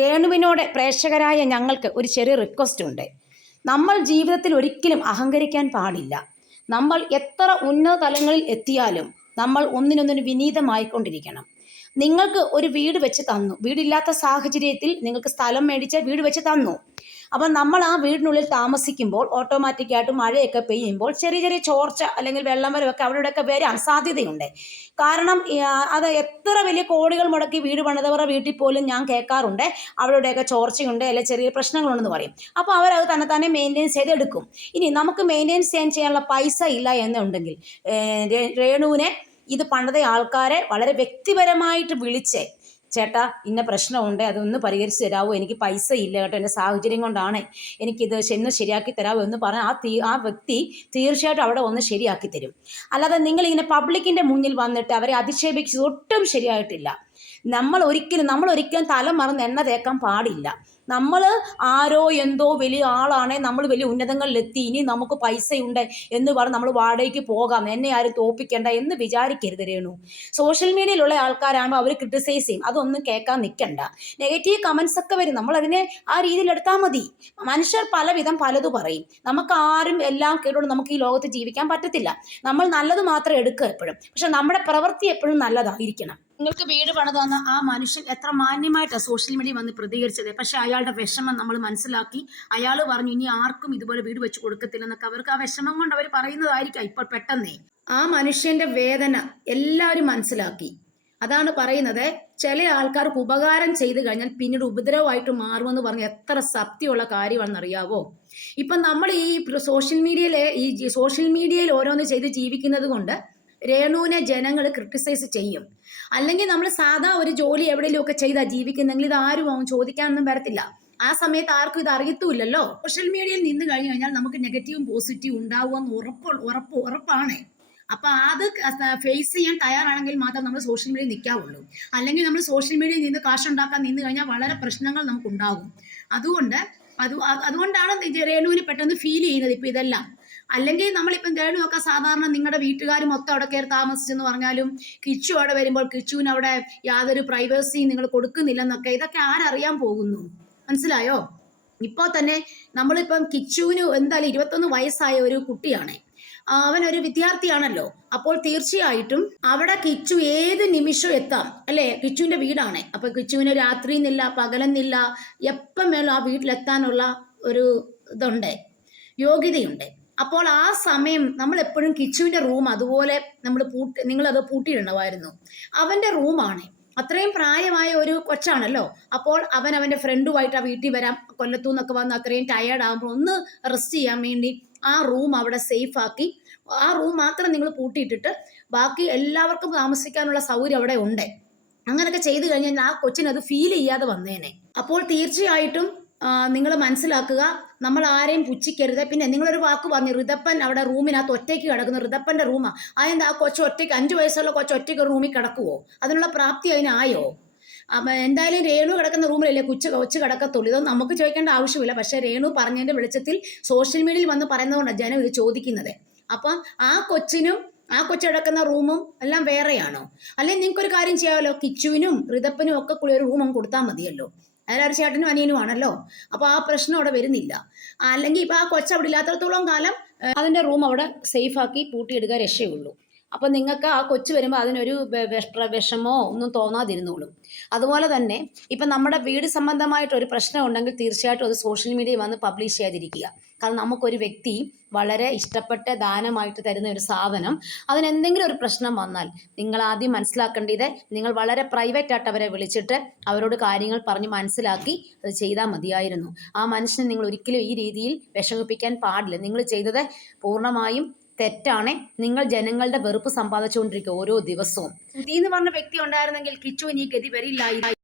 രേണുവിനോട് പ്രേക്ഷകരായ ഞങ്ങൾക്ക് ഒരു ചെറിയ റിക്വസ്റ്റ് ഉണ്ട്. നമ്മൾ ജീവിതത്തിൽ ഒരിക്കലും അഹങ്കരിക്കാൻ പാടില്ല. നമ്മൾ എത്ര ഉന്നത തലങ്ങളിൽ എത്തിയാലും നമ്മൾ ഒന്നിനൊന്നിന് വിനീതമായിക്കൊണ്ടിരിക്കണം. നിങ്ങൾക്ക് ഒരു വീട് വെച്ച് തന്നു, വീടില്ലാത്ത സാഹചര്യത്തിൽ നിങ്ങൾക്ക് സ്ഥലം മേടിച്ച് വീട് വെച്ച് തന്നു. അപ്പം നമ്മൾ ആ വീടിനുള്ളിൽ താമസിക്കുമ്പോൾ ഓട്ടോമാറ്റിക്കായിട്ട് മഴയൊക്കെ പെയ്യുമ്പോൾ ചെറിയ ചെറിയ ചോർച്ച അല്ലെങ്കിൽ വെള്ളം വരവൊക്കെ അവിടെയൊക്കെ വരാൻ സാധ്യതയുണ്ട്. കാരണം അത് എത്ര വലിയ കോടികൾ മുടക്കി വീട് പണിതവരുടെ വീട്ടിൽ പോലും ഞാൻ കേൾക്കാറുണ്ട്, അവിടെയൊക്കെ ചോർച്ചയുണ്ട് അല്ലെങ്കിൽ ചെറിയ പ്രശ്നങ്ങളുണ്ടെന്ന് പറയും. അപ്പോൾ അവരത് തന്നെ മെയിൻറ്റെയിൻസ് ചെയ്തെടുക്കും. ഇനി നമുക്ക് മെയിൻറ്റെയിൻസ് ചെയ്യാനുള്ള പൈസ ഇല്ല എന്നുണ്ടെങ്കിൽ രേണുവിനെ ഇത് പണ്ടത്തെ ആൾക്കാരെ വളരെ വ്യക്തിപരമായിട്ട് വിളിച്ച്, ചേട്ടാ ഇന്ന പ്രശ്നമുണ്ട്, അതൊന്ന് പരിഹരിച്ച് തരാമോ, എനിക്ക് പൈസ ഇല്ല കേട്ടോ, എൻ്റെ സാഹചര്യം കൊണ്ടാണ്, എനിക്കിത് ശരിയാക്കി തരാമോ എന്ന് പറഞ്ഞാൽ ആ വ്യക്തി തീർച്ചയായിട്ടും അവിടെ ഒന്ന് ശരിയാക്കി തരും. അല്ലാതെ നിങ്ങളിങ്ങനെ പബ്ലിക്കിൻ്റെ മുന്നിൽ വന്നിട്ട് അവരെ അധിക്ഷേപിച്ചത് ഒട്ടും ശരിയായിട്ടില്ല. നമ്മൾ ഒരിക്കലും തല മറന്ന് എണ്ണ തേക്കാൻ പാടില്ല. നമ്മൾ ആരോ എന്തോ വലിയ ആളാണ്, നമ്മൾ വലിയ ഉന്നതങ്ങളിലെത്തി, ഇനി നമുക്ക് പൈസയുണ്ട് എന്ന് പറഞ്ഞ് നമ്മൾ വാടകയ്ക്ക് പോകാം, എന്നെ ആരും തോപ്പിക്കേണ്ട എന്ന് വിചാരിക്കരുത് രേണു. സോഷ്യൽ മീഡിയയിലുള്ള ആൾക്കാരാകുമ്പോൾ അവർ ക്രിട്ടിസൈസ് ചെയ്യും, അതൊന്നും കേൾക്കാൻ നിൽക്കണ്ട. നെഗറ്റീവ് കമൻസ് ഒക്കെ വരും, നമ്മളതിനെ ആ രീതിയിൽ എടുത്താൽ മതി. മനുഷ്യർ പലതും പറയും, നമുക്ക് ആരും എല്ലാം കേട്ടോണ്ട് നമുക്ക് ഈ ലോകത്ത് ജീവിക്കാൻ പറ്റത്തില്ല. നമ്മൾ നല്ലത് മാത്രം എടുക്കുക എപ്പോഴും, പക്ഷെ നമ്മുടെ പ്രവൃത്തി എപ്പോഴും നല്ലതായിരിക്കണം. നിങ്ങൾക്ക് വീട് പണിത് തന്ന ആ മനുഷ്യൻ എത്ര മാന്യമായിട്ടാണ് സോഷ്യൽ മീഡിയ വന്ന് പ്രതികരിച്ചത്. പക്ഷെ അയാളുടെ വിഷമം നമ്മൾ മനസ്സിലാക്കി. അയാൾ പറഞ്ഞു ഇനി ആർക്കും ഇതുപോലെ വീട് വെച്ച് കൊടുക്കത്തില്ലെന്നൊക്കെ. അവർക്ക് ആ വിഷമം കൊണ്ട് അവർ പറയുന്നതായിരിക്കാം ഇപ്പോൾ പെട്ടെന്നേ. ആ മനുഷ്യന്റെ വേദന എല്ലാവരും മനസ്സിലാക്കി. അതാണ് പറയുന്നത്, ചില ആൾക്കാർക്ക് ഉപകാരം ചെയ്തു കഴിഞ്ഞാൽ പിന്നീട് ഉപദ്രവമായിട്ട് മാറുമെന്ന് പറഞ്ഞ് എത്ര സത്യമുള്ള കാര്യമാണെന്നറിയാവോ. ഇപ്പം നമ്മൾ ഈ സോഷ്യൽ മീഡിയയിൽ ഓരോന്ന് ചെയ്ത് ജീവിക്കുന്നത് കൊണ്ട് രേണുവിനെ ജനങ്ങൾ ക്രിട്ടിസൈസ് ചെയ്യും. അല്ലെങ്കിൽ നമ്മൾ സാധാ ഒരു ജോലി എവിടെയെങ്കിലുമൊക്കെ ചെയ്താൽ ജീവിക്കുന്നെങ്കിൽ ഇത് ആരും ചോദിക്കാനൊന്നും വരത്തില്ല. ആ സമയത്ത് ആർക്കും ഇത് അറിയത്തുമില്ലല്ലോ. സോഷ്യൽ മീഡിയയിൽ നിന്ന് കഴിഞ്ഞു കഴിഞ്ഞാൽ നമുക്ക് നെഗറ്റീവും പോസിറ്റീവും ഉണ്ടാവുമെന്ന് ഉറപ്പാണ്. അപ്പൊ അത് ഫേസ് ചെയ്യാൻ തയ്യാറാണെങ്കിൽ മാത്രം നമ്മൾ സോഷ്യൽ മീഡിയയിൽ നിൽക്കാവുള്ളൂ. അല്ലെങ്കിൽ നമ്മൾ സോഷ്യൽ മീഡിയയിൽ നിന്ന് കാശുണ്ടാക്കാൻ നിന്ന് കഴിഞ്ഞാൽ വളരെ പ്രശ്നങ്ങൾ നമുക്കുണ്ടാകും. അതുകൊണ്ടാണ് രേണുവിന് പെട്ടെന്ന് ഫീൽ ചെയ്യുന്നത് ഇപ്പൊ ഇതെല്ലാം. അല്ലെങ്കിൽ നമ്മളിപ്പം രേണുവൊക്കെ സാധാരണ നിങ്ങളുടെ വീട്ടുകാർ മൊത്തം അവിടെ കയറി താമസിച്ചെന്ന് പറഞ്ഞാലും കിച്ചു അവിടെ വരുമ്പോൾ കിച്ചുവിന് അവിടെ യാതൊരു പ്രൈവസിയും നിങ്ങൾ കൊടുക്കുന്നില്ലെന്നൊക്കെ ഇതൊക്കെ ആരറിയാൻ പോകുന്നു, മനസ്സിലായോ? ഇപ്പോൾ തന്നെ നമ്മളിപ്പം കിച്ചുവിന് എന്തായാലും 21 വയസ്സായ ഒരു കുട്ടിയാണ്, അവനൊരു വിദ്യാർത്ഥിയാണല്ലോ. അപ്പോൾ തീർച്ചയായിട്ടും അവിടെ കിച്ചു ഏത് നിമിഷവും എത്താം അല്ലേ. കിച്ചുവിന്റെ വീടാണ്. അപ്പൊ കിച്ചുവിന് രാത്രിയെന്നില്ല പകലെന്നില്ല എപ്പം വേണം ആ വീട്ടിലെത്താനുള്ള ഒരു ഇതുണ്ട്, യോഗ്യതയുണ്ട്. അപ്പോൾ ആ സമയം നമ്മൾ എപ്പോഴും കിച്ചുവിന്റെ റൂം അതുപോലെ നിങ്ങളത് പൂട്ടിയിട്ടുണ്ടാവായിരുന്നു. അവന്റെ റൂമാണ്, അത്രയും പ്രായമായ ഒരു കൊച്ചാണല്ലോ. അപ്പോൾ അവന്റെ ഫ്രണ്ടുമായിട്ട് ആ വീട്ടിൽ വരാം, കൊല്ലത്തു നിന്നൊക്കെ വന്ന് അത്രയും ടയേർഡ് ആകുമ്പോൾ ഒന്ന് റെസ്റ്റ് ചെയ്യാൻ വേണ്ടി ആ റൂം അവിടെ സേഫ് ആക്കി. ആ റൂം മാത്രം നിങ്ങൾ പൂട്ടിയിട്ടിട്ട് ബാക്കി എല്ലാവർക്കും താമസിക്കാനുള്ള സൗകര്യം അവിടെ ഉണ്ട്. അങ്ങനെയൊക്കെ ചെയ്തു കഴിഞ്ഞാൽ ആ കൊച്ചിനത് ഫീൽ ചെയ്യാതെ വന്നേനെ. അപ്പോൾ തീർച്ചയായിട്ടും നിങ്ങൾ മനസ്സിലാക്കുക, നമ്മൾ ആരെയും പുച്ഛിക്കരുത്. പിന്നെ നിങ്ങളൊരു വാക്ക് പറഞ്ഞു, ഋതപ്പൻ അവിടെ റൂമിനകത്ത് ഒറ്റയ്ക്ക് കിടക്കുന്നു, ഋതപ്പന്റെ റൂമാ. അതെന്താ ആ കൊച്ചു ഒറ്റയ്ക്ക് 5 വയസ്സുള്ള കൊച്ചു ഒറ്റയ്ക്ക് റൂമിൽ കിടക്കുവോ? അതിനുള്ള പ്രാപ്തി അതിനായോ? എന്തായാലും രേണു കിടക്കുന്ന റൂമിലല്ലേ കൊച്ചു കിടക്കത്തുള്ളൂ. ഇതൊന്നും നമുക്ക് ചോദിക്കേണ്ട ആവശ്യമില്ല. പക്ഷെ രേണു പറഞ്ഞതിന്റെ വെളിച്ചത്തിൽ സോഷ്യൽ മീഡിയയിൽ വന്ന് പറയുന്നതുകൊണ്ടാണ് ജനം ഇത് ചോദിക്കുന്നത്. അപ്പം ആ കൊച്ചു കിടക്കുന്ന റൂമും എല്ലാം വേറെയാണോ? അല്ലെങ്കിൽ നിങ്ങൾക്കൊരു കാര്യം ചെയ്യാമല്ലോ, കിച്ചുവിനും ഋതപ്പനും ഒക്കെ കൂടി ഒരു റൂം കൊടുത്താൽ മതിയല്ലോ. അതിലൊരു ചേട്ടനും അനിയനും ആണല്ലോ. അപ്പോൾ ആ പ്രശ്നം അവിടെ വരുന്നില്ല. അല്ലെങ്കിൽ ഇപ്പം ആ കൊച്ചവിടെ ഇല്ലാത്തടത്തോളം കാലം അതിൻ്റെ റൂം അവിടെ സേഫാക്കി പൂട്ടിയിടുക രക്ഷയുള്ളൂ. അപ്പം നിങ്ങൾക്ക് ആ കൊച്ചു വരുമ്പോൾ അതിനൊരു വിഷമോ ഒന്നും തോന്നാതിരുന്നോളും. അതുപോലെ തന്നെ ഇപ്പം നമ്മുടെ വീട് സംബന്ധമായിട്ടൊരു പ്രശ്നം ഉണ്ടെങ്കിൽ തീർച്ചയായിട്ടും അത് സോഷ്യൽ മീഡിയയിൽ വന്ന് പബ്ലിഷ് ചെയ്യാതിരിക്കുക. കാരണം നമുക്കൊരു വ്യക്തി വളരെ ഇഷ്ടപ്പെട്ട ദാനമായിട്ട് തരുന്ന ഒരു സാധനം, അതിനെന്തെങ്കിലും ഒരു പ്രശ്നം വന്നാൽ നിങ്ങൾ ആദ്യം മനസ്സിലാക്കേണ്ടത്, നിങ്ങൾ വളരെ പ്രൈവറ്റായിട്ട് അവരെ വിളിച്ചിട്ട് അവരോട് കാര്യങ്ങൾ പറഞ്ഞ് മനസ്സിലാക്കി അത് ചെയ്താൽ മതിയായിരുന്നു. ആ മനുഷ്യനെ നിങ്ങൾ ഒരിക്കലും ഈ രീതിയിൽ വിഷമിപ്പിക്കാൻ പാടില്ല. നിങ്ങൾ ചെയ്തത് പൂർണ്ണമായും തെറ്റാണ്. നിങ്ങൾ ജനങ്ങളുടെ വെറുപ്പ് സമ്പാദിച്ചുകൊണ്ടിരിക്കുക ഓരോ ദിവസവും. സുധി എന്ന് പറഞ്ഞ വ്യക്തി ഉണ്ടായിരുന്നെങ്കിൽ കിച്ചുവിന് ഈ ഗതി വരില്ലായിരുന്നു.